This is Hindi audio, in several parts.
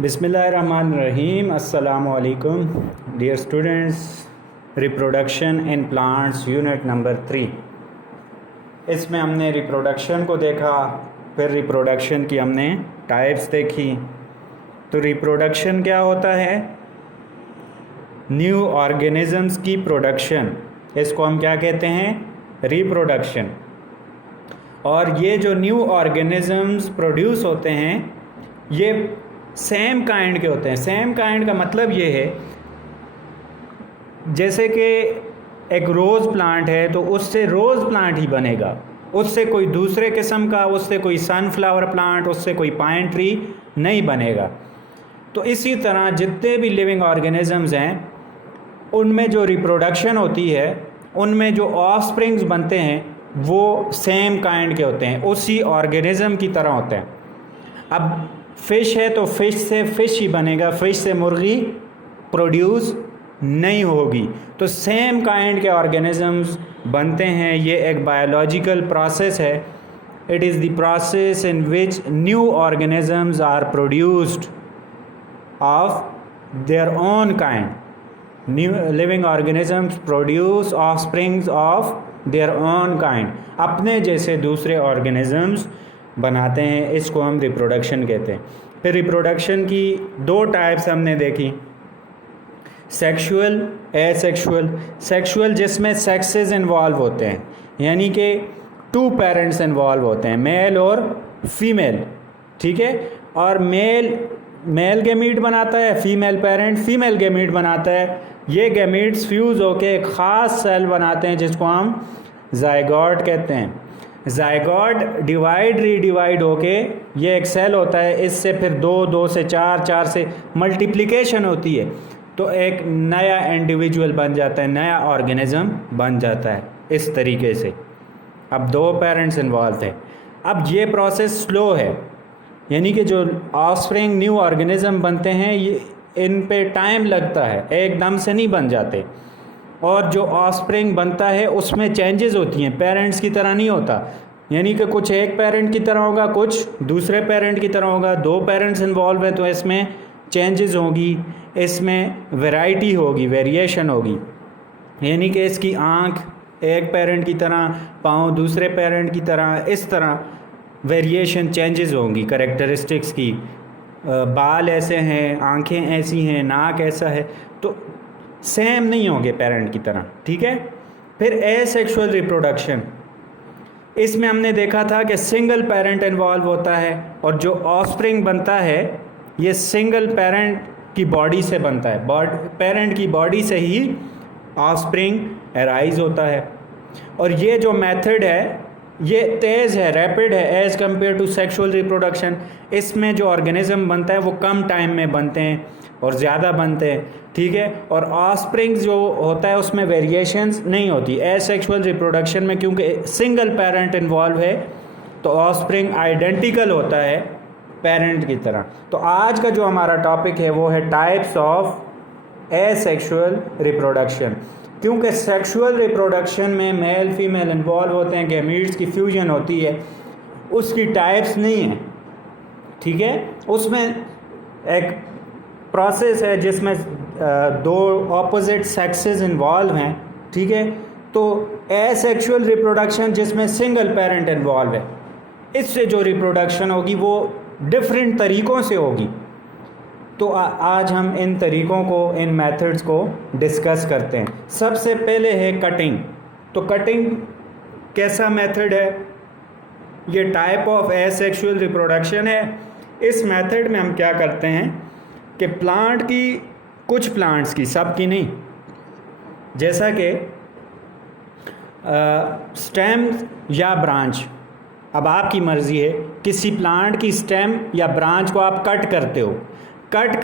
बिस्मिल्लाहिर्रहमानिर्रहीम। अस्सलामुअलैकुम dear students. Reproduction in plants unit number 3। इसमें हमने रिप्रोडक्शन को देखा, फिर रिप्रोडक्शन की हमने टाइप्स देखी। तो रिप्रोडक्शन क्या होता है? न्यू ऑर्गेनिजम्स की प्रोडक्शन, इसको हम क्या कहते हैं? रिप्रोडक्शन। और ये जो न्यू ऑर्गेनिजम्स प्रोड्यूस होते हैं ये सेम काइंड के होते हैं। सेम काइंड का मतलब ये है, जैसे कि एक रोज़ प्लांट है तो उससे रोज़ प्लांट ही बनेगा, उससे कोई दूसरे किस्म का, उससे कोई सनफ्लावर प्लांट, उससे कोई पाइन ट्री नहीं बनेगा। तो इसी तरह जितने भी लिविंग ऑर्गेनिजम्स हैं उनमें जो रिप्रोडक्शन होती है, उनमें जो ऑफस्प्रिंग्स बनते हैं वो सेम काइंड के होते हैं, उसी ऑर्गेनिज्म की तरह होते हैं। अब फ़िश है तो फ़िश से फ़िश ही बनेगा, फ़िश से मुर्गी प्रोड्यूस नहीं होगी। तो सेम काइंड के ऑर्गेनिजम्स बनते हैं। ये एक बायोलॉजिकल प्रोसेस है। It is the process in which new organisms are produced of their own kind. New living organisms produce offsprings of their own kind, अपने जैसे दूसरे ऑर्गेनिजम्स बनाते हैं। इसको हम रिप्रोडक्शन कहते हैं। फिर रिप्रोडक्शन की दो टाइप्स हमने देखी, सेक्सुअल, एसेक्सुअल। सेक्सुअल जिसमें सेक्सेस इन्वॉल्व होते हैं, यानी कि टू पेरेंट्स इन्वॉल्व होते हैं, मेल और फीमेल, ठीक है। और मेल गैमीट बनाता है, फीमेल पेरेंट फीमेल गैमीट बनाता है। ये गैमीट्स फ्यूज़ होके एक ख़ास सेल बनाते हैं जिसको हम जायगोट कहते हैं। जायगोट डिवाइड रीडिवाइड होके ये एक सेल होता है। इससे फिर दो से चार से मल्टीप्लिकेशन होती है, तो एक नया इंडिविजुअल बन जाता है, नया ऑर्गेनिज्म बन जाता है इस तरीके से। अब दो पेरेंट्स इन्वॉल्व थे। अब ये प्रोसेस स्लो है, यानी कि जो ऑफस्प्रिंग न्यू ऑर्गेनिज्म बनते हैं ये इन पे टाइम लगता है, एकदम से नहीं बन जाते। और जो ऑफस्प्रिंग बनता है उसमें चेंजेस होती हैं, पेरेंट्स की तरह नहीं होता। यानी कि कुछ एक पेरेंट की तरह होगा, कुछ दूसरे पेरेंट की तरह होगा। दो पेरेंट्स इन्वॉल्व हैं तो इसमें चेंजेस होगी, इसमें वैरायटी होगी, वेरिएशन होगी। यानी कि इसकी आँख एक पेरेंट की तरह, पाँव दूसरे पेरेंट की तरह, इस तरह वेरिएशन चेंजेस होंगी कैरेक्टरिस्टिक्स की। बाल ऐसे हैं, आँखें ऐसी हैं, नाक ऐसा है, तो सेम नहीं होंगे पेरेंट की तरह, ठीक है। फिर एसेक्सुअल रिप्रोडक्शन, इसमें हमने देखा था कि सिंगल पेरेंट इन्वॉल्व होता है और जो ऑफस्प्रिंग बनता है ये सिंगल पेरेंट की बॉडी से बनता है। पेरेंट की बॉडी से ही ऑफस्प्रिंग अराइज होता है। और ये जो मेथड है ये तेज़ है, रैपिड है as compare to sexual reproduction. इसमें जो ऑर्गेनिज्म बनता है वो कम टाइम में बनते हैं और ज़्यादा बनते हैं, ठीक है। और ऑफस्प्रिंग जो होता है उसमें वेरिएशंस नहीं होती एसेक्सुअल रिप्रोडक्शन में, क्योंकि सिंगल पेरेंट इन्वॉल्व है तो ऑफस्प्रिंग आइडेंटिकल होता है पेरेंट की तरह। तो आज का जो हमारा टॉपिक है वो है टाइप्स ऑफ एसेक्सुअल रिप्रोडक्शन। क्योंकि सेक्सुअल रिप्रोडक्शन में मेल फीमेल इन्वॉल्व होते हैं, गैमीट्स की फ्यूजन होती है, उसकी टाइप्स नहीं है, ठीक है। उसमें एक प्रोसेस है जिसमें दो ऑपोजिट सेक्सेस इन्वॉल्व हैं, ठीक है। तो एसेक्सुअल रिप्रोडक्शन जिसमें सिंगल पेरेंट इन्वॉल्व है, इससे जो रिप्रोडक्शन होगी वो डिफरेंट तरीक़ों से होगी। तो आज हम इन तरीक़ों को, इन मेथड्स को डिस्कस करते हैं। सबसे पहले है कटिंग। तो कटिंग कैसा मेथड है? ये टाइप ऑफ एसेक्सुअल रिप्रोडक्शन है। इस मेथड में हम क्या करते हैं कि प्लांट की, कुछ प्लांट्स की, सब की नहीं, जैसा कि स्टेम या ब्रांच, अब आपकी मर्ज़ी है, किसी प्लांट की स्टेम या ब्रांच को आप कट करते हो, कट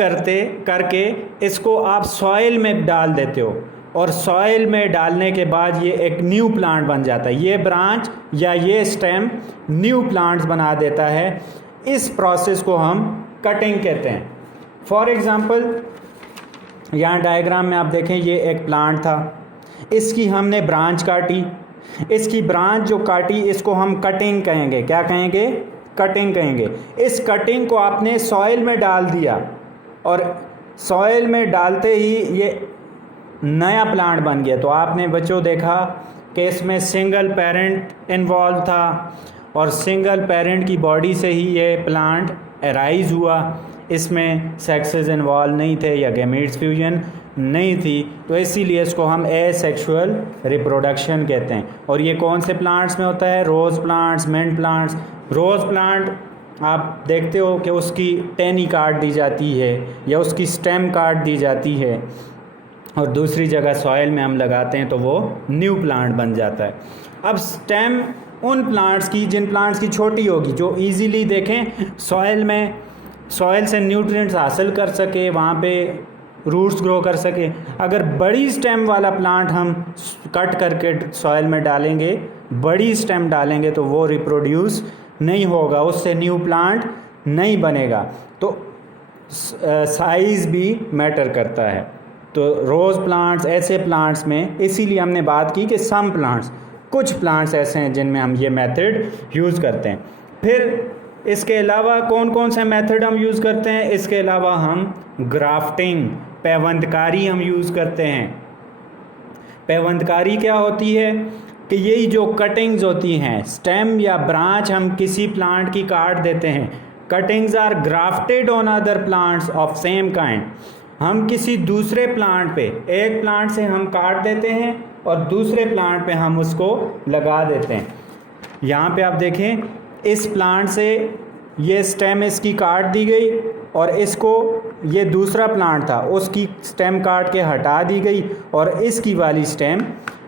करके इसको आप सॉइल में डाल देते हो और सॉइल में डालने के बाद ये एक न्यू प्लांट बन जाता है। ये ब्रांच या ये स्टेम न्यू प्लांट्स बना देता है। इस प्रोसेस को हम कटिंग कहते हैं। फॉर एग्ज़ाम्पल यहाँ डायग्राम में आप देखें, ये एक प्लांट था, इसकी हमने ब्रांच काटी। इसकी ब्रांच जो काटी इसको हम कटिंग कहेंगे। क्या कहेंगे? कटिंग कहेंगे। इस कटिंग को आपने सॉइल में डाल दिया, और सॉइल में डालते ही ये नया प्लांट बन गया। तो आपने बच्चों देखा कि इसमें सिंगल पेरेंट इन्वॉल्व था और सिंगल पेरेंट की बॉडी से ही ये प्लांट अराइज हुआ, इसमें सेक्सेस इन्वॉल्व नहीं थे या गैमेट्स फ्यूजन नहीं थी, तो इसीलिए इसको हम एसेक्सुअल रिप्रोडक्शन कहते हैं। और ये कौन से प्लांट्स में होता है? Rose plants, mint plants. Rose plant आप देखते हो कि उसकी टहनी काट दी जाती है या उसकी स्टेम काट दी जाती है और दूसरी जगह सॉइल में हम लगाते हैं तो वो न्यू प्लांट बन जाता है। अब स्टेम उन प्लांट्स की जिन प्लांट्स की छोटी होगी, जो इजीली देखें सॉइल से न्यूट्रिएंट्स हासिल कर सके, वहाँ पे रूट्स ग्रो कर सके। अगर बड़ी स्टेम वाला प्लांट हम कट करके सॉइल में डालेंगे, बड़ी स्टेम डालेंगे, तो वो रिप्रोड्यूस नहीं होगा, उससे न्यू प्लांट नहीं बनेगा। तो साइज़ भी मैटर करता है। तो रोज़ प्लांट्स ऐसे प्लांट्स में, इसीलिए हमने बात की कि सम प्लांट्स, कुछ प्लांट्स ऐसे हैं जिनमें हम ये मेथड यूज़ करते हैं। फिर इसके अलावा कौन कौन से मेथड हम यूज़ करते हैं? इसके अलावा हम ग्राफ्टिंग, पैवंदकारी हम यूज़ करते हैं। पैवंदकारी क्या होती है कि यही जो कटिंग्स होती हैं, स्टेम या ब्रांच हम किसी प्लांट की काट देते हैं, cuttings are grafted on other plants of same kind. हम किसी दूसरे प्लांट पे, एक प्लांट से हम काट देते हैं और दूसरे प्लांट पे हम उसको लगा देते हैं। यहाँ पे आप देखें, इस प्लांट से ये स्टेम इसकी काट दी गई और इसको, ये दूसरा प्लांट था, उसकी स्टेम काट के हटा दी गई और इसकी वाली स्टेम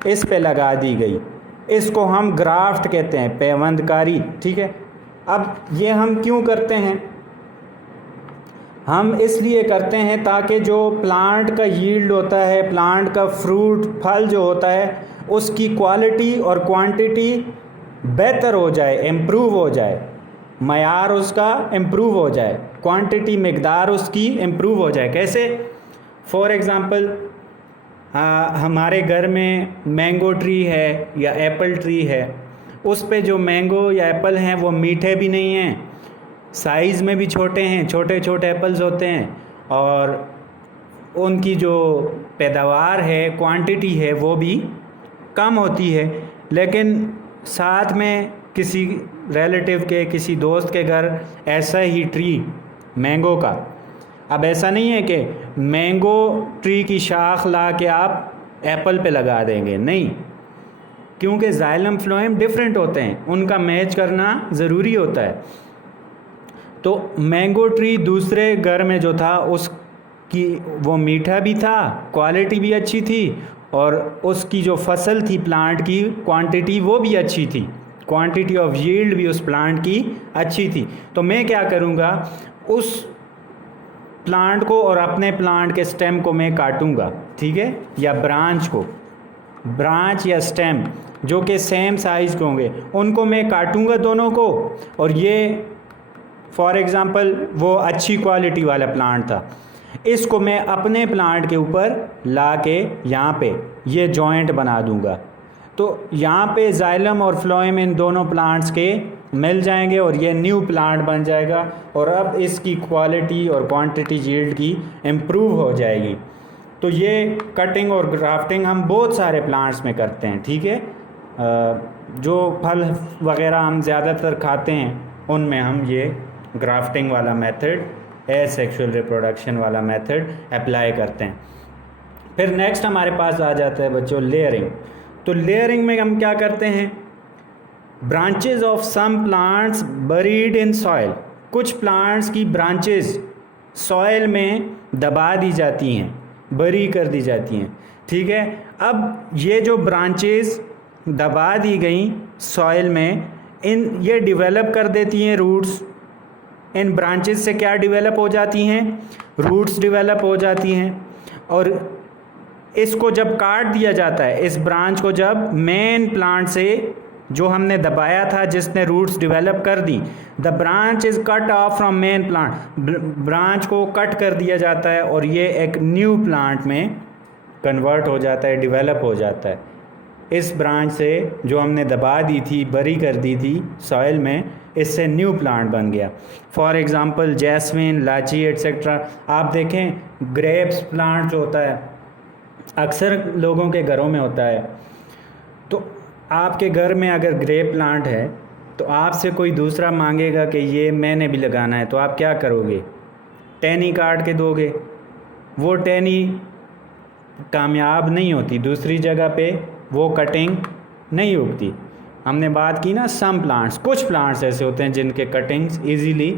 इस पे लगा दी गई। इसको हम ग्राफ्ट कहते हैं, पैवंदकारी। ठीक है, अब ये हम क्यों करते हैं? हम इसलिए करते हैं ताकि जो प्लांट का यील्ड होता है, प्लांट का फ्रूट, फल जो होता है, उसकी क्वालिटी और क्वांटिटी बेहतर हो जाए, इम्प्रूव हो जाए, मयार उसका इम्प्रूव हो जाए, क्वांटिटी, मिकदार उसकी इम्प्रूव हो जाए। कैसे? फॉर एग्ज़ाम्पल, हमारे घर में मैंगो ट्री है या एप्पल ट्री है, उस पे जो मैंगो या एप्पल हैं वो मीठे भी नहीं हैं, साइज़ में भी छोटे हैं, छोटे छोटे एप्पल्स होते हैं, और उनकी जो पैदावार है, क्वांटिटी है, वो भी कम होती है। लेकिन साथ में किसी रिलेटिव के, किसी दोस्त के घर ऐसा ही ट्री मैंगो का, अब ऐसा नहीं है कि मैंगो ट्री की शाख ला के आप एप्पल पे लगा देंगे, नहीं, क्योंकि जाइलम फ्लोएम डिफरेंट होते हैं, उनका मैच करना ज़रूरी होता है। तो मैंगो ट्री दूसरे घर में जो था, उसकी वो मीठा भी था, क्वालिटी भी अच्छी थी, और उसकी जो फसल थी प्लांट की, क्वांटिटी वो भी अच्छी थी, क्वांटिटी ऑफ यील्ड भी उस प्लांट की अच्छी थी। तो मैं क्या करूँगा, उस प्लांट को और अपने प्लांट के स्टेम को मैं काटूँगा, ठीक है, या ब्रांच को, ब्रांच या स्टेम जो कि सेम साइज़ के होंगे, उनको मैं काटूँगा दोनों को। और ये फॉर एग्ज़ाम्पल वो अच्छी क्वालिटी वाला प्लांट था, इसको मैं अपने प्लांट के ऊपर ला के यहाँ पे ये जॉइंट बना दूँगा। तो यहाँ पे जाइलम और फ्लोएम इन दोनों प्लांट्स के मिल जाएंगे और ये न्यू प्लांट बन जाएगा, और अब इसकी क्वालिटी और क्वांटिटी यील्ड की इम्प्रूव हो जाएगी। तो ये कटिंग और ग्राफ्टिंग हम बहुत सारे प्लांट्स में करते हैं, ठीक है। जो फल वगैरह हम ज़्यादातर खाते हैं उनमें हम ये ग्राफ्टिंग वाला मेथड, एसेक्सुअल रिप्रोडक्शन वाला मेथड अप्लाई करते हैं। फिर नेक्स्ट हमारे पास आ जाता है बच्चों लेयरिंग। तो लेयरिंग में हम क्या करते हैं, branches of some plants buried in soil, कुछ प्लांट्स की ब्रांचेज सॉइल में दबा दी जाती हैं, बरी कर दी जाती हैं, ठीक है। अब ये जो ब्रांचेज दबा दी गई सॉइल में, ये डेवलप कर देती हैं रूट्स। इन ब्रांचेस से क्या डेवलप हो जाती हैं, रूट्स डेवलप हो जाती हैं। और इसको जब काट दिया जाता है, इस ब्रांच को जब मेन प्लांट से जो हमने दबाया था, जिसने रूट्स डेवलप कर दी, the branch is cut off from main plant, branch को कट कर दिया जाता है और ये एक न्यू प्लांट में कन्वर्ट हो जाता है, डेवलप हो जाता है। इस ब्रांच से जो हमने दबा दी थी, बरी कर दी थी सॉइल में, इससे न्यू प्लांट बन गया। फॉर एग्ज़ाम्पल जैस्मिन, लाची एट्सेट्रा। आप देखें ग्रेप्स प्लांट जो होता है अक्सर लोगों के घरों में होता है। तो आपके घर में अगर ग्रेप प्लांट है तो आपसे कोई दूसरा मांगेगा कि ये मैंने भी लगाना है, तो आप क्या करोगे? टहनी काट के दोगे। वो टहनी कामयाब नहीं होती, दूसरी जगह पे वो कटिंग नहीं उगती। हमने बात की ना सम प्लांट्स, कुछ प्लांट्स ऐसे होते हैं जिनके कटिंग्स इजीली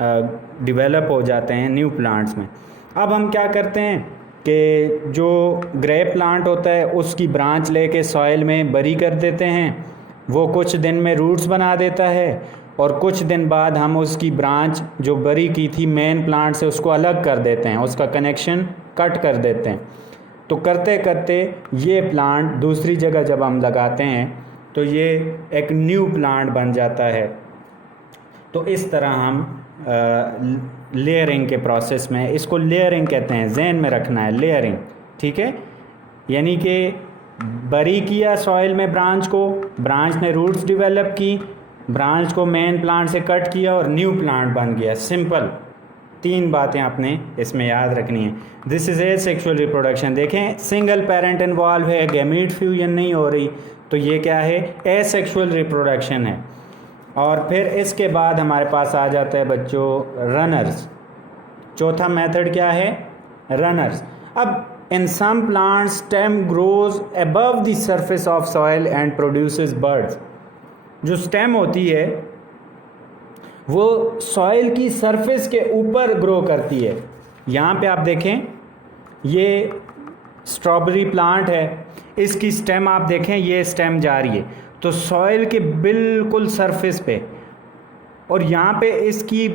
डेवलप हो जाते हैं न्यू प्लांट्स में। अब हम क्या करते हैं कि जो ग्रेप प्लांट होता है उसकी ब्रांच लेके सॉइल में बरी कर देते हैं, वो कुछ दिन में रूट्स बना देता है और कुछ दिन बाद हम उसकी ब्रांच जो बरी की थी मेन प्लांट से उसको अलग कर देते हैं, उसका कनेक्शन कट कर देते हैं। तो करते करते ये प्लांट दूसरी जगह जब हम लगाते हैं तो ये एक न्यू प्लांट बन जाता है। तो इस तरह हम लेयरिंग के प्रोसेस में, इसको लेयरिंग कहते हैं, जहन में रखना है लेयरिंग, ठीक है। यानी कि बरी किया सॉइल में ब्रांच को, ब्रांच ने रूट्स डेवलप की, ब्रांच को मेन प्लांट से कट किया और न्यू प्लांट बन गया। सिंपल 3 बातें आपने इसमें याद रखनी है। This is a sexual reproduction. देखें सिंगल पेरेंट इन्वॉल्व है, गैमीट फ्यूजन नहीं हो रही, तो ये क्या है? एसेक्सुअल रिप्रोडक्शन है। और फिर इसके बाद हमारे पास आ जाता है बच्चों रनर्स। चौथा मेथड क्या है? रनर्स। अब in some plants stem grows above the surface of soil and produces buds. जो स्टेम होती है वो सॉइल की सरफेस के ऊपर ग्रो करती है। यहाँ पे आप देखें ये स्ट्रॉबेरी प्लांट है, इसकी स्टेम आप देखें, ये स्टेम जा रही है तो सॉइल के बिल्कुल सरफेस पे, और यहाँ पे इसकी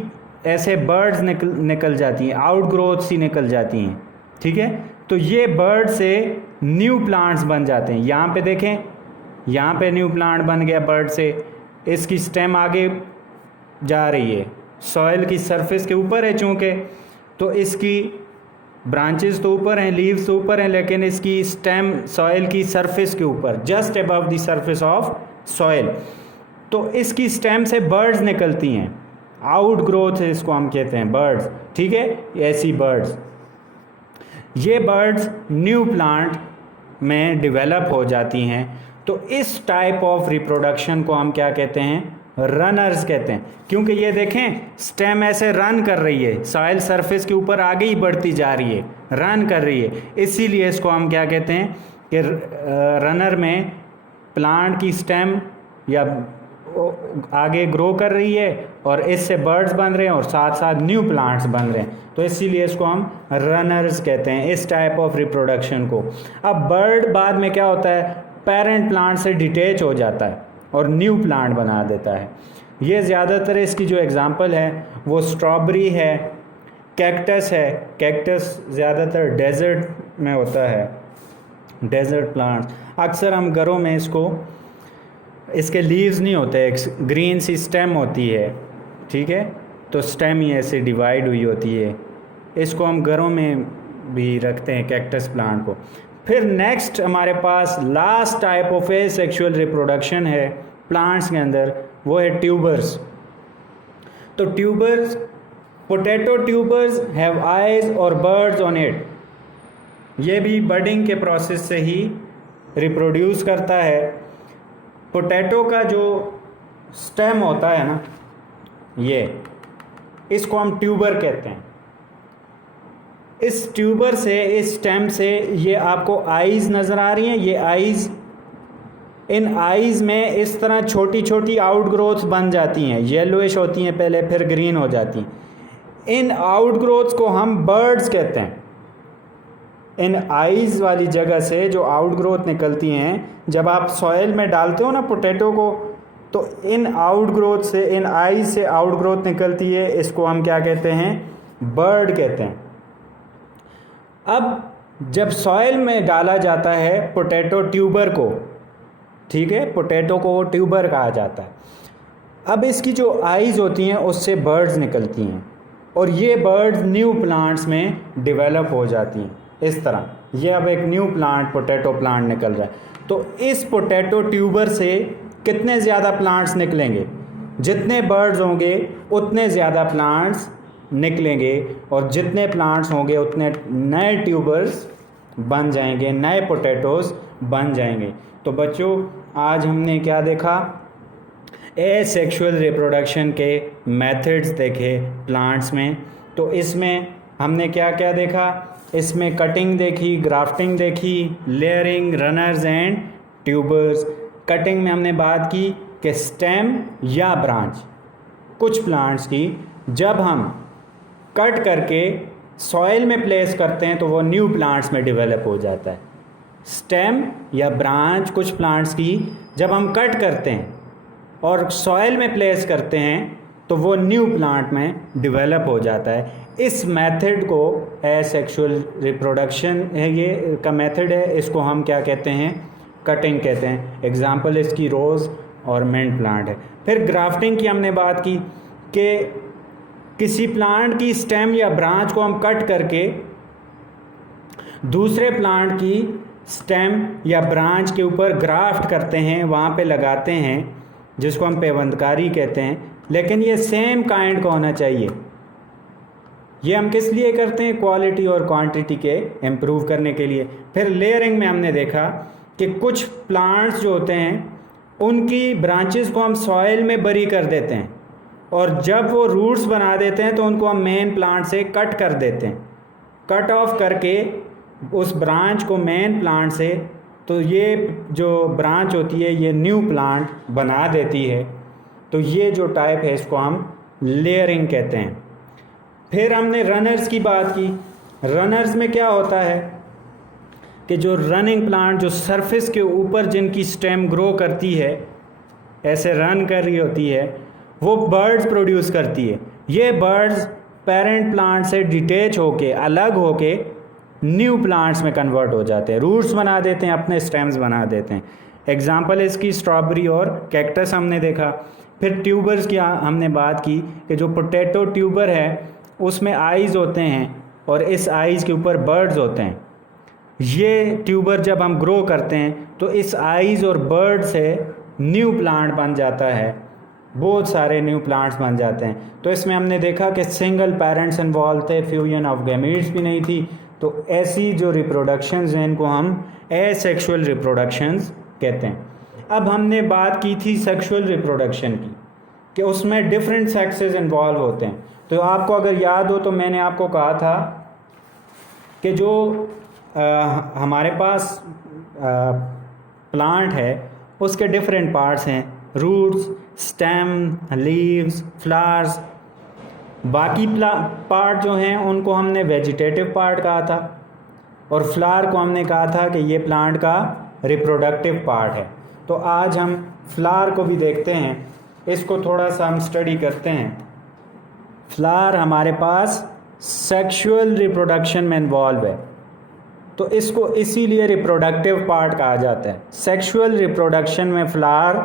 ऐसे बर्ड्स निकल जाती हैं, आउट ग्रोथ सी निकल जाती हैं, ठीक है। तो ये बर्ड से न्यू प्लांट्स बन जाते हैं। यहाँ पे देखें, यहाँ पे न्यू प्लांट बन गया बर्ड से, इसकी स्टेम आगे जा रही है, सॉइल की सरफेस के ऊपर है चूँकि, तो इसकी ब्रांचेस तो ऊपर हैं, लीव्स तो ऊपर हैं, लेकिन इसकी स्टेम सॉइल की सरफेस के ऊपर, just above the surface of soil. तो इसकी स्टेम से बर्ड्स निकलती हैं, आउट ग्रोथ है इसको हम कहते हैं, बर्ड्स, ठीक है। ऐसी बर्ड्स, ये बर्ड्स न्यू प्लांट में डेवलप हो जाती हैं। तो इस टाइप ऑफ रिप्रोडक्शन को हम क्या कहते हैं? रनर्स कहते हैं। क्योंकि ये देखें स्टेम ऐसे रन कर रही है, सॉइल सरफेस के ऊपर आगे ही बढ़ती जा रही है, रन कर रही है, इसीलिए इसको हम क्या कहते हैं कि रनर में प्लांट की स्टेम या आगे ग्रो कर रही है और इससे बर्ड्स बन रहे हैं और साथ साथ न्यू प्लांट्स बन रहे हैं, तो इसीलिए इसको हम रनर्स कहते हैं, इस टाइप ऑफ रिप्रोडक्शन को। अब बर्ड बाद में क्या होता है? पेरेंट प्लांट से डिटैच हो जाता है और न्यू प्लांट बना देता है। ये ज़्यादातर इसकी जो एग्ज़ाम्पल है वो स्ट्रॉबेरी है, कैक्टस है। कैक्टस ज़्यादातर डेजर्ट में होता है, डेजर्ट प्लांट्स। अक्सर हम घरों में इसको, इसके लीव्स नहीं होते, एक ग्रीन सी स्टेम होती है, ठीक है, तो स्टेम ही ऐसे डिवाइड हुई होती है, इसको हम घरों में भी रखते हैं कैक्टस प्लांट को। फिर नेक्स्ट हमारे पास last type of asexual reproduction है प्लांट्स के अंदर, वो है ट्यूबर्स। तो tubers, potato tubers have eyes और बर्ड्स ऑन इट। ये भी बडिंग के प्रोसेस से ही रिप्रोड्यूस करता है। पोटैटो का जो स्टेम होता है ना, ये, इसको हम ट्यूबर कहते हैं। इस ट्यूबर से, इस स्टेम से, ये आपको आइज़ नज़र आ रही हैं, ये आइज़, इन आइज़ में इस तरह छोटी छोटी आउट ग्रोथ्स बन जाती हैं, येलोइश होती हैं पहले, फिर ग्रीन हो जाती हैं। इन आउट ग्रोथ्स को हम बर्ड्स कहते हैं। इन आइज़ वाली जगह से जो आउट ग्रोथ निकलती हैं, जब आप सॉइल में डालते हो ना पोटैटो को, तो इन आउट ग्रोथ से, इन आइज़ से आउट ग्रोथ निकलती है, इसको हम क्या कहते हैं? बर्ड कहते हैं। अब जब सॉइल में डाला जाता है पोटैटो ट्यूबर को, ठीक है, पोटैटो को ट्यूबर कहा जाता है। अब इसकी जो आइज़ होती हैं उससे बर्ड्स निकलती हैं और ये बर्ड्स न्यू प्लांट्स में डेवलप हो जाती हैं। इस तरह ये अब एक न्यू प्लांट, पोटैटो प्लांट निकल रहा है। तो इस पोटैटो ट्यूबर से कितने ज़्यादा प्लांट्स निकलेंगे? जितने बर्ड्स होंगे उतने ज़्यादा प्लांट्स निकलेंगे, और जितने प्लांट्स होंगे उतने नए ट्यूबर्स बन जाएंगे, नए पोटैटोज़ बन जाएंगे। तो बच्चों आज हमने क्या देखा, एसेक्सुअल रिप्रोडक्शन के मेथड्स देखे प्लांट्स में। तो इसमें हमने क्या क्या देखा, इसमें कटिंग देखी, ग्राफ्टिंग देखी, layering, runners and tubers. Cutting में हमने बात की कि स्टेम या ब्रांच कुछ प्लांट्स की जब हम कट करके सॉइल में प्लेस करते हैं तो वो न्यू प्लांट्स में डेवलप हो जाता है। स्टेम या ब्रांच कुछ प्लांट्स की जब हम कट करते हैं और सॉइल में प्लेस करते हैं तो वो न्यू प्लांट में डेवलप हो जाता है। इस मेथड को एसेक्सुअल रिप्रोडक्शन है, ये का मेथड है, इसको हम क्या कहते हैं, कटिंग कहते हैं। एग्जांपल इसकी रोज़ और मिंट प्लांट है। फिर ग्राफ्टिंग की हमने बात की कि किसी प्लांट की स्टेम या ब्रांच को हम कट करके दूसरे प्लांट की स्टेम या ब्रांच के ऊपर ग्राफ्ट करते हैं, वहाँ पे लगाते हैं, जिसको हम पेवंदकारी कहते हैं। लेकिन ये सेम काइंड का होना चाहिए। ये हम किस लिए करते हैं, क्वालिटी और क्वांटिटी के इम्प्रूव करने के लिए। फिर लेयरिंग में हमने देखा कि कुछ प्लांट्स जो होते हैं उनकी ब्रांचेस को हम सॉइल में बरी कर देते हैं, और जब वो रूट्स बना देते हैं तो उनको हम मेन प्लांट से कट कर देते हैं, कट ऑफ करके उस ब्रांच को मेन प्लांट से, तो ये जो ब्रांच होती है ये न्यू प्लांट बना देती है। तो ये जो टाइप है इसको हम लेयरिंग कहते हैं। फिर हमने रनर्स की बात की। रनर्स में क्या होता है कि जो रनिंग प्लांट, जो सरफेस के ऊपर जिनकी स्टेम ग्रो करती है, ऐसे रन कर रही होती है, वो बर्ड्स प्रोड्यूस करती है। ये बर्ड्स पेरेंट प्लांट से डिटैच होके, अलग होके न्यू प्लांट्स में कन्वर्ट हो जाते हैं, रूट्स बना देते हैं, अपने स्टेम्स बना देते हैं। एग्जांपल इसकी स्ट्रॉबेरी और कैक्टस हमने देखा। फिर ट्यूबर्स की हमने बात की कि जो पोटैटो ट्यूबर है उसमें आइज़ होते हैं और इस आइज़ के ऊपर बर्ड्स होते हैं। ये ट्यूबर जब हम ग्रो करते हैं तो इस आइज़ और बर्ड से न्यू प्लांट बन जाता है, बहुत सारे न्यू प्लांट्स बन जाते हैं। तो इसमें हमने देखा कि सिंगल पेरेंट्स इन्वॉल्व थे, फ्यूजन ऑफ गैमीट्स भी नहीं थी। तो ऐसी जो रिप्रोडक्शंस हैं इनको हम एसेक्सुअल रिप्रोडक्शंस कहते हैं। अब हमने बात की थी सेक्सुअल रिप्रोडक्शन की कि उसमें डिफरेंट सेक्सेस इन्वॉल्व होते हैं। तो आपको अगर याद हो तो मैंने आपको कहा था कि जो हमारे पास प्लांट है उसके डिफरेंट पार्ट्स हैं, रूट्स, स्टेम, लीव्स, फ्लावर्स। बाकी पार्ट जो हैं उनको हमने वेजिटेटिव पार्ट कहा था, और फ्लावर को हमने कहा था कि ये प्लांट का रिप्रोडक्टिव पार्ट है। तो आज हम फ्लावर को भी देखते हैं, इसको थोड़ा सा हम स्टडी करते हैं। फ्लावर हमारे पास सेक्सुअल रिप्रोडक्शन में इन्वॉल्व है, तो इसको इसीलिए रिप्रोडक्टिव पार्ट कहा जाता है। सेक्सुअल रिप्रोडक्शन में फ्लावर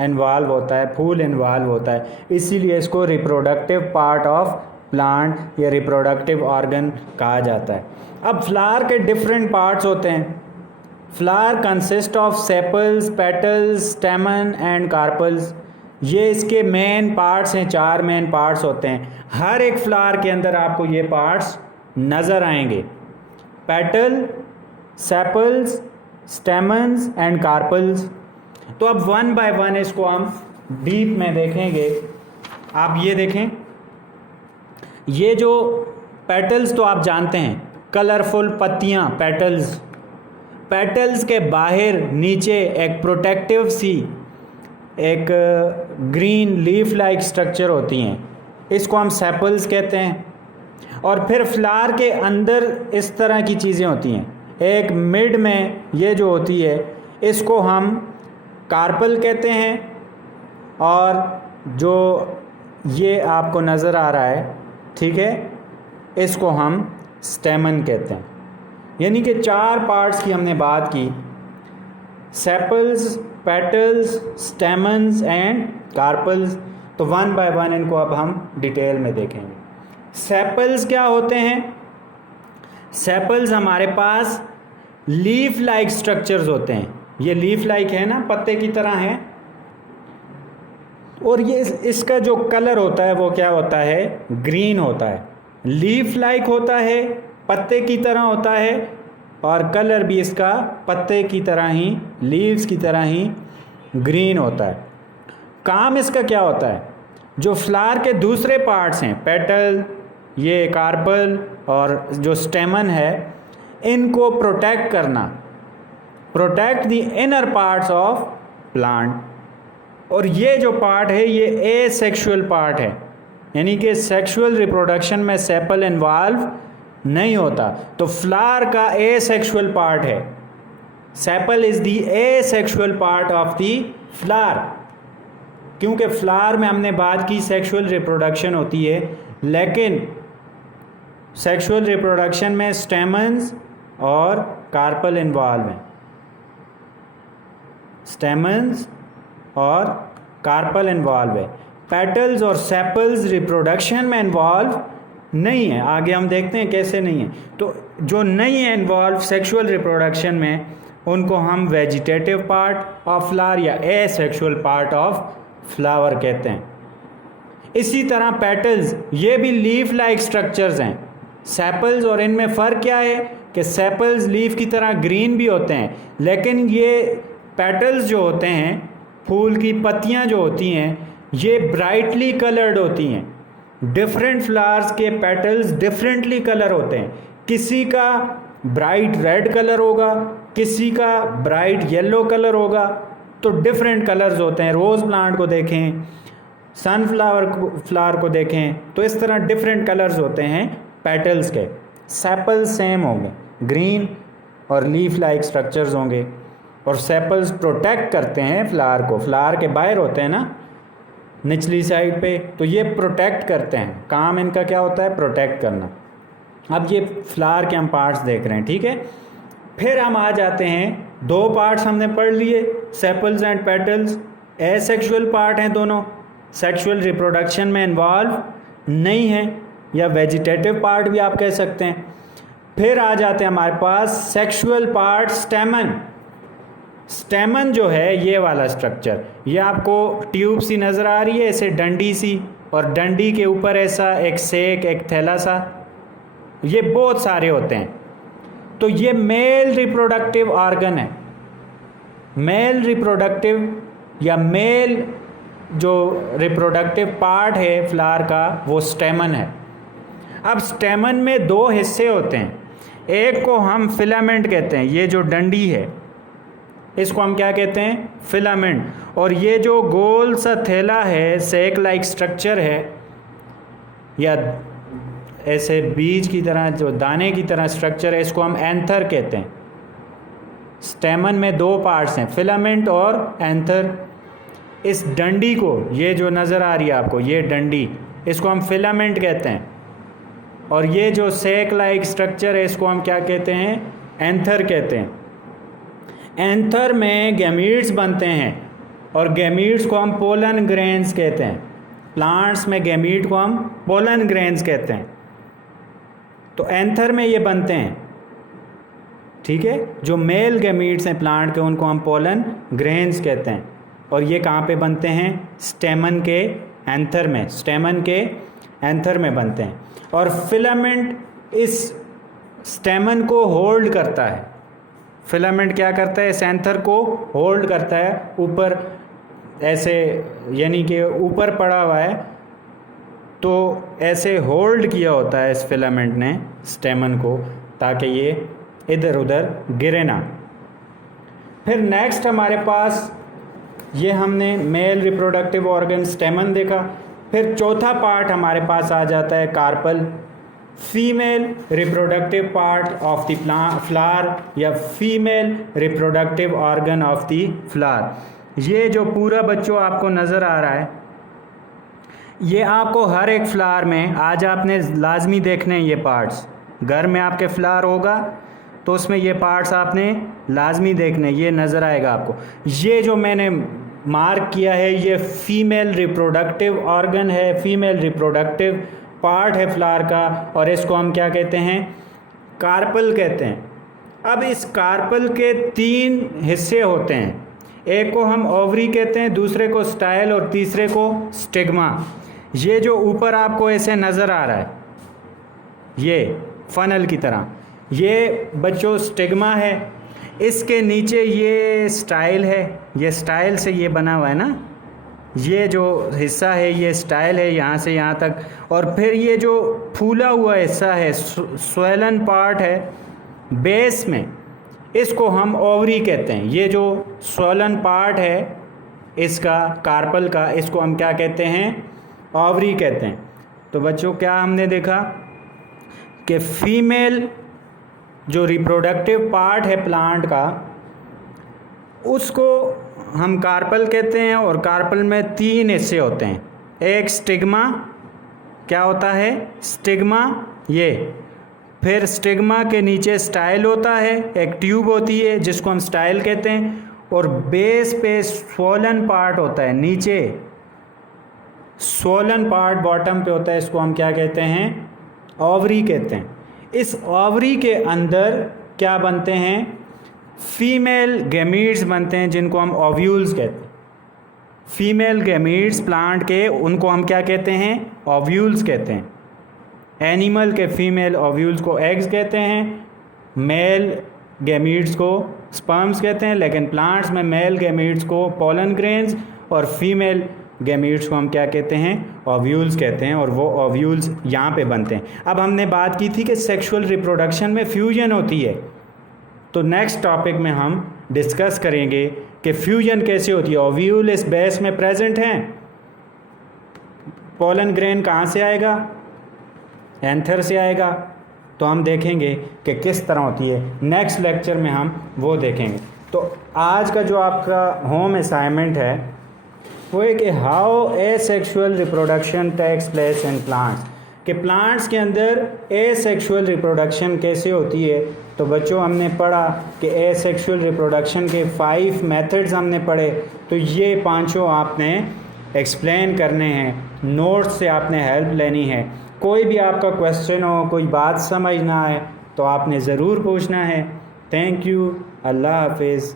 इन्वॉल्व होता है, फूल इन्वॉल्व होता है, इसीलिए इसको रिप्रोडक्टिव पार्ट ऑफ प्लांट या रिप्रोडक्टिव ऑर्गन कहा जाता है। अब फ्लावर के डिफरेंट पार्ट्स होते हैं। Flower consist of sepals, petals, स्टेमन and carpals. ये इसके मेन पार्ट्स हैं, 4 मेन पार्ट्स होते हैं। हर एक फ्लावर के अंदर आपको ये पार्ट्स नज़र आएंगे, petal, sepals, stamens and carpals. तो अब वन बाय वन इसको हम डीप में देखेंगे। आप ये देखें, ये जो पेटल्स तो आप जानते हैं, कलरफुल पत्तियां, पेटल्स। पेटल्स के बाहर नीचे एक प्रोटेक्टिव सी, एक ग्रीन लीफ लाइक स्ट्रक्चर होती हैं, इसको हम सेपल्स कहते हैं। और फिर फ्लावर के अंदर इस तरह की चीज़ें होती हैं, एक मिड में ये जो होती है इसको हम कार्पल कहते हैं, और जो ये आपको नज़र आ रहा है, ठीक है, इसको हम स्टेमन कहते हैं। यानी कि 4 पार्ट्स की हमने बात की, sepals, petals, stamens and carpals. तो वन बाय वन इनको अब हम डिटेल में देखेंगे। सेपल्स क्या होते हैं? सेपल्स हमारे पास लीफ लाइक स्ट्रक्चर्स होते हैं। ये लीफ लाइक है ना, पत्ते की तरह है। और ये इसका जो कलर होता है वो क्या होता है, ग्रीन होता है। लीफ लाइक होता है, पत्ते की तरह होता है, और कलर भी इसका पत्ते की तरह ही, लीव्स की तरह ही ग्रीन होता है। काम इसका क्या होता है, जो फ्लावर के दूसरे पार्ट्स हैं, पेटल, ये कार्पल और जो स्टेमन है, इनको प्रोटेक्ट करना, protect the inner parts of plant. और ये जो पार्ट है ये एसेक्सुअल पार्ट है, यानी कि सेक्सुअल रिप्रोडक्शन में सेपल इन्वॉल्व नहीं होता। तो फ्लावर का एसेक्सुअल पार्ट है, sepal is the asexual part of the flower, क्योंकि फ्लावर में हमने बात की सेक्सुअल रिप्रोडक्शन होती है, लेकिन सेक्सुअल रिप्रोडक्शन में स्टेमन्स और कार्पल इन्वॉल्व हैं, स्टेमन्स और कार्पल इन्वॉल्व है। पेटल्स और सेपल्स रिप्रोडक्शन में इन्वॉल्व नहीं है। आगे हम देखते हैं कैसे नहीं है। तो जो नहीं है इन्वॉल्व सेक्सुअल रिप्रोडक्शन में, उनको हम वेजिटेटिव पार्ट ऑफ फ्लावर या एसेक्सुअल पार्ट ऑफ फ्लावर कहते हैं। इसी तरह पेटल्स, ये भी लीफ लाइक स्ट्रक्चर्स हैं। सेपल्स और इनमें फ़र्क क्या है कि सेपल्स लीफ की तरह ग्रीन भी होते हैं, लेकिन ये पेटल्स जो होते हैं, फूल की पत्तियां जो होती हैं, ये ब्राइटली कलर्ड होती हैं। डिफरेंट फ्लावर्स के पेटल्स डिफरेंटली कलर होते हैं, किसी का ब्राइट रेड कलर होगा, किसी का ब्राइट येलो कलर होगा, तो डिफरेंट कलर्स होते हैं। रोज़ प्लांट को देखें, फ्लावर को देखें, तो इस तरह डिफरेंट कलर्स होते हैं पेटल्स के। सेपल्स सेम होंगे, ग्रीन और लीफ लाइक स्ट्रक्चर्स होंगे, और सेपल्स प्रोटेक्ट करते हैं फ्लावर को। फ्लावर के बाहर होते हैं ना निचली साइड पे, तो ये प्रोटेक्ट करते हैं। काम इनका क्या होता है, प्रोटेक्ट करना। अब ये फ्लावर के हम पार्ट्स देख रहे हैं, ठीक है। फिर हम आ जाते हैं, दो पार्ट्स हमने पढ़ लिए, sepals and petals. Asexual part हैं दोनों, सेक्सुअल रिप्रोडक्शन में इन्वॉल्व नहीं है, या वेजिटेटिव पार्ट भी आप कह सकते हैं। फिर आ जाते हैं हमारे पास सेक्सुअल पार्ट, स्टेमन। स्टेमन जो है ये वाला स्ट्रक्चर, ये आपको ट्यूब सी नज़र आ रही है, ऐसे डंडी सी, और डंडी के ऊपर ऐसा एक सेक, एक थैला सा, ये बहुत सारे होते हैं। तो ये मेल रिप्रोडक्टिव ऑर्गन है। मेल रिप्रोडक्टिव या मेल जो रिप्रोडक्टिव पार्ट है फ्लावर का, वो स्टेमन है। अब स्टेमन में दो हिस्से होते हैं, एक को हम फिलामेंट कहते हैं, ये जो डंडी है इसको हम क्या कहते हैं, फिलामेंट। और ये जो गोल सा थैला है, सेक लाइक स्ट्रक्चर है, या ऐसे बीज की तरह, जो दाने की तरह स्ट्रक्चर है, इसको हम एंथर कहते हैं। स्टेमन में दो पार्ट्स हैं, फिलामेंट और एंथर। इस डंडी को, ये जो नज़र आ रही है आपको, ये डंडी, इसको हम फिलामेंट कहते हैं। और ये जो सेक लाइक स्ट्रक्चर है, इसको हम क्या कहते हैं, एंथर कहते हैं। एंथर में गैमीट्स बनते हैं, और गैमीट्स को हम पोलन ग्रेन्स कहते हैं। प्लांट्स में गैमीट को हम पोलन ग्रेन्स कहते हैं। तो एंथर में ये बनते हैं, ठीक है। जो मेल गैमीट्स हैं प्लांट के, उनको हम पोलन ग्रेन्स कहते हैं। और ये कहाँ पे बनते हैं, स्टेमन के एंथर में, स्टेमन के एंथर में बनते हैं। और फिलामेंट इस स्टेमन को होल्ड करता है। फिलामेंट क्या करता है, इस एंथर को होल्ड करता है, ऊपर ऐसे, यानी कि ऊपर पड़ा हुआ है, तो ऐसे होल्ड किया होता है इस फिलामेंट ने स्टेमन को, ताकि ये इधर उधर गिरे ना। फिर नेक्स्ट हमारे पास, ये हमने मेल रिप्रोडक्टिव ऑर्गन स्टेमन देखा। फिर चौथा पार्ट हमारे पास आ जाता है carpel, female reproductive part of the flower, या female reproductive organ of the flower. ये जो पूरा बच्चों आपको नज़र आ रहा है, ये आपको हर एक फ्लावर में आज आपने लाजमी देखने हैं ये पार्ट्स। घर में आपके फ्लावर होगा तो उसमें ये पार्ट्स आपने लाजमी देखने, ये नज़र आएगा आपको। ये जो मैंने मार्क किया है, ये फीमेल रिप्रोडक्टिव ऑर्गन है, फीमेल रिप्रोडक्टिव पार्ट है फ्लावर का, और इसको हम क्या कहते हैं, कार्पल कहते हैं। अब इस कार्पल के तीन हिस्से होते हैं। एक को हम ओवरी कहते हैं, दूसरे को स्टाइल और तीसरे को स्टिग्मा। ये जो ऊपर आपको ऐसे नज़र आ रहा है, ये फनल की तरह, ये बच्चों स्टिग्मा है। इसके नीचे ये स्टाइल है, ये स्टाइल से ये बना हुआ है ना, ये जो हिस्सा है ये स्टाइल है यहाँ से यहाँ तक। और फिर ये जो फूला हुआ हिस्सा है, स्वेलन पार्ट है बेस में, इसको हम ओवरी कहते हैं। ये जो स्वेलन पार्ट है इसका कार्पल का, इसको हम क्या कहते हैं? ओवरी कहते हैं। तो बच्चों क्या हमने देखा कि फीमेल जो रिप्रोडक्टिव पार्ट है प्लांट का, उसको हम कार्पल कहते हैं। और कार्पल में 3 हिस्से होते हैं। एक स्टिग्मा, क्या होता है? स्टिग्मा ये। फिर स्टिग्मा के नीचे स्टाइल होता है, एक ट्यूब होती है जिसको हम स्टाइल कहते हैं। और बेस पे स्वोलन पार्ट होता है, नीचे स्वोलन पार्ट बॉटम पे होता है, इसको हम क्या कहते हैं? ओवरी कहते हैं। इस ओवरी के अंदर क्या बनते हैं? फीमेल गैमीट्स बनते हैं जिनको हम ओव्यूल्स कहते हैं। फीमेल गैमीट्स प्लांट के, उनको हम क्या कहते हैं? ओव्यूल्स कहते हैं। एनिमल के फीमेल ओव्यूल्स को एग्स कहते हैं, मेल गैमीट्स को स्पर्म्स कहते हैं। लेकिन प्लांट्स में मेल गैमीट्स को पोलन ग्रेन्स और फीमेल गैमीट्स को हम क्या कहते हैं? ओव्यूल्स कहते हैं। और वो ओव्यूल्स यहाँ पे बनते हैं। अब हमने बात की थी कि सेक्सुअल रिप्रोडक्शन में फ्यूजन होती है, तो नेक्स्ट टॉपिक में हम डिस्कस करेंगे कि फ्यूजन कैसे होती है। ओव्यूल इस बेस में प्रेजेंट हैं, पोलन ग्रेन कहाँ से आएगा? एंथर से आएगा। तो हम देखेंगे कि किस तरह होती है। नेक्स्ट लेक्चर में हम वो देखेंगे। तो आज का जो आपका होम असाइनमेंट है वो है कि how asexual reproduction takes place in plants, कि प्लांट्स के अंदर एसेक्सुअल रिप्रोडक्शन कैसे होती है। तो बच्चों हमने पढ़ा कि एसेक्सुअल रिप्रोडक्शन के 5 मेथड्स हमने पढ़े। तो ये 5 आपने एक्सप्लेन करने हैं, नोट्स से आपने हेल्प लेनी है। कोई भी आपका क्वेश्चन हो, कोई बात समझ ना आए तो आपने ज़रूर पूछना है। Thank you. अल्लाह हाफिज़।